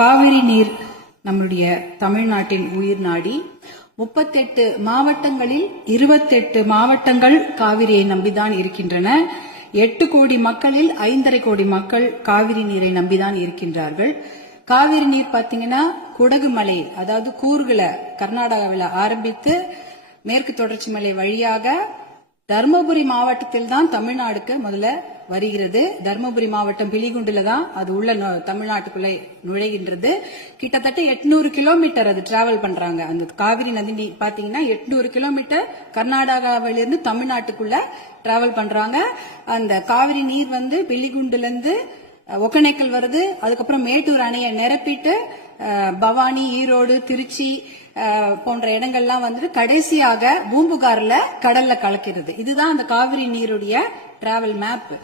காவிரி நீர் நம்முடைய தமிழ்நாட்டின் உயிர் நாடி. 38 மாவட்டங்களில் 28 மாவட்டங்கள் காவிரியை நம்பிதான் இருக்கின்றன. 8 கோடி மக்களில் 5.5 கோடி மக்கள் காவிரி நீரை நம்பிதான் இருக்கின்றார்கள். காவிரி நீர் பாத்தீங்கன்னா குடகு மலை, அதாவது கூர்குல கர்நாடகாவில் ஆரம்பித்து மேற்கு தொடர்ச்சி மலை வழியாக தர்மபுரி மாவட்டத்தில் தான் தமிழ்நாடுக்கு முதல்ல வருகிறது. தர்மபுரி மாவட்டம் பிலிகுண்டுல தான் அது உள்ள தமிழ்நாட்டுக்குள்ள நுழைகின்றது. கிட்டத்தட்ட 800 கிலோமீட்டர் அது டிராவல் பண்றாங்க. அந்த காவிரி நதி பாத்தீங்கன்னா 800 கிலோமீட்டர் கர்நாடகாவிலிருந்து தமிழ்நாட்டுக்குள்ள டிராவல் பண்றாங்க. அந்த காவிரி நீர் வந்து பிலிகுண்டுல இருந்து ஒகேனக்கல் வருது. அதுக்கப்புறம் மேட்டூர் அணையை நிரப்பிட்டு பவானி, ஈரோடு, திருச்சி போன்ற இடங்கள்லாம் வந்து கடைசியாக பூம்புகார்ல கடல்ல கலக்கிறது. இதுதான் அந்த காவிரி நீருடைய டிராவல் மேப்.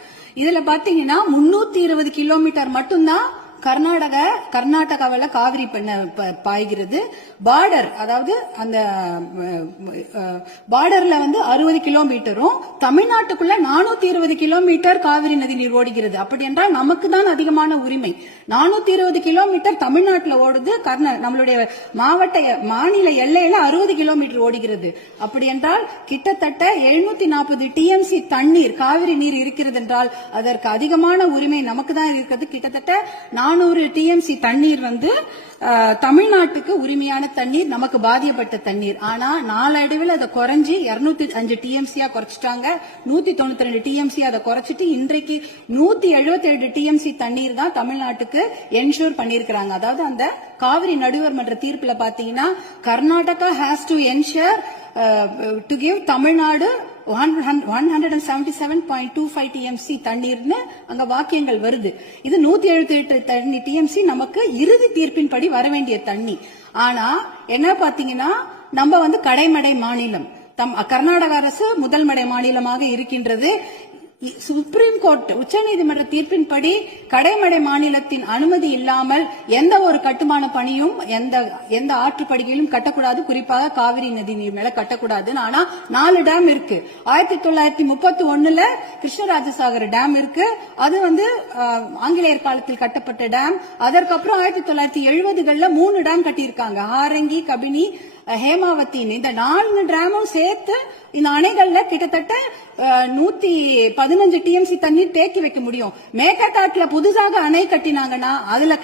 இதுல பாத்தீங்கன்னா 320 கிலோமீட்டர் மட்டும்தான் கர்நாடகாவில் காவிரி பாய்கிறது. பார்டர், அதாவது அந்த பார்டர்ல வந்து 60 கிலோமீட்டரும் தமிழ்நாட்டுக்குள்ள 420 கிலோமீட்டர் காவிரி நதி நீர் ஓடுகிறது. அப்படி என்றால் நமக்கு தான் அதிகமான உரிமை. 420 கிலோமீட்டர் தமிழ்நாட்டில் ஓடுது, நம்மளுடைய மாநில எல்லையில 60 கிலோமீட்டர் ஓடுகிறது. அப்படி என்றால் கிட்டத்தட்ட 740 டிஎம்சி தண்ணீர், காவிரி நீர் இருக்கிறது என்றால் அதற்கு அதிகமான உரிமை நமக்கு தான் இருக்கிறது. கிட்டத்தட்ட 400 டிஎம்சி தண்ணீர் வந்து தமிழ்நாட்டுக்கு உரிமையான தண்ணீர், நமக்கு பாதிக்கப்பட்ட தண்ணீர். ஆனா நாளடைவில் அதை குறைஞ்சி 205 டிஎம்சியா குறைச்சிட்டாங்க. 192 டிஎம்சி அதை குறைச்சிட்டு இன்றைக்கு 177 டிஎம்சி தண்ணீர் தான் தமிழ்நாட்டுக்கு என்ஷூர் பண்ணிருக்கிறாங்க. அதாவது அந்த காவிரி நடுவர் மன்ற தீர்ப்புல பாத்தீங்கன்னா Karnataka has to ensure to give Tamil Nadu 177.25 TMC தண்ணீர்னு அங்க வாக்கியங்கள் வருது. இது 178 டிஎம்சி நமக்கு இறுதி தீர்ப்பின் படி வர வேண்டிய தண்ணி. ஆனா என்ன பாத்தீங்கன்னா நம்ம வந்து கடைமடை மாநிலம், கர்நாடக அரசு முதல்மடை மாநிலமாக இருக்கின்றது. சுப்ரீம் கோர்ட், உச்சநீதிமன்ற தீர்ப்பின்படி கடைமடை மாநிலத்தின் அனுமதி இல்லாமல் எந்த ஒரு கட்டுமான பணியும் எந்த ஆற்றுப்படுகையிலும் கட்டக்கூடாது. குறிப்பாக காவிரி நதி நீர் மேல கட்டக்கூடாது. ஆனா 4 டேம் இருக்கு. 1931 கிருஷ்ணராஜசாகர் டேம் இருக்கு. அது வந்து ஆங்கிலேயர் காலத்தில் கட்டப்பட்ட டேம். அதற்கப்புறம் 1970களில் 3 டேம் கட்டியிருக்காங்க. ஹாரங்கி, கபினி, ஹேமாவதி. இந்த 4 டேமும் சேர்த்து இந்த அணைகள்ல கிட்டத்தட்ட 115 டிஎம்சி தண்ணீர் தேக்கி வைக்க முடியும். மேகதாட்டுல புதுசாக அணை கட்டினாங்கன்னா அதுல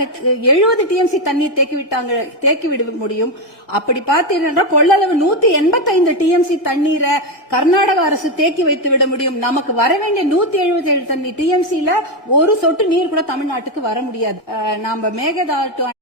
70 டிஎம்சி தண்ணீர் தேக்கி விட முடியும். அப்படி பார்த்தீங்கன்னா கொள்ளளவு 185 டிஎம்சி தண்ணீரை கர்நாடக அரசு தேக்கி வைத்து விட முடியும். நமக்கு வர வேண்டிய 177 டிஎம்சில ஒரு சொட்டு நீர் கூட தமிழ்நாட்டுக்கு வர முடியாது. நாம மேகதாட்டு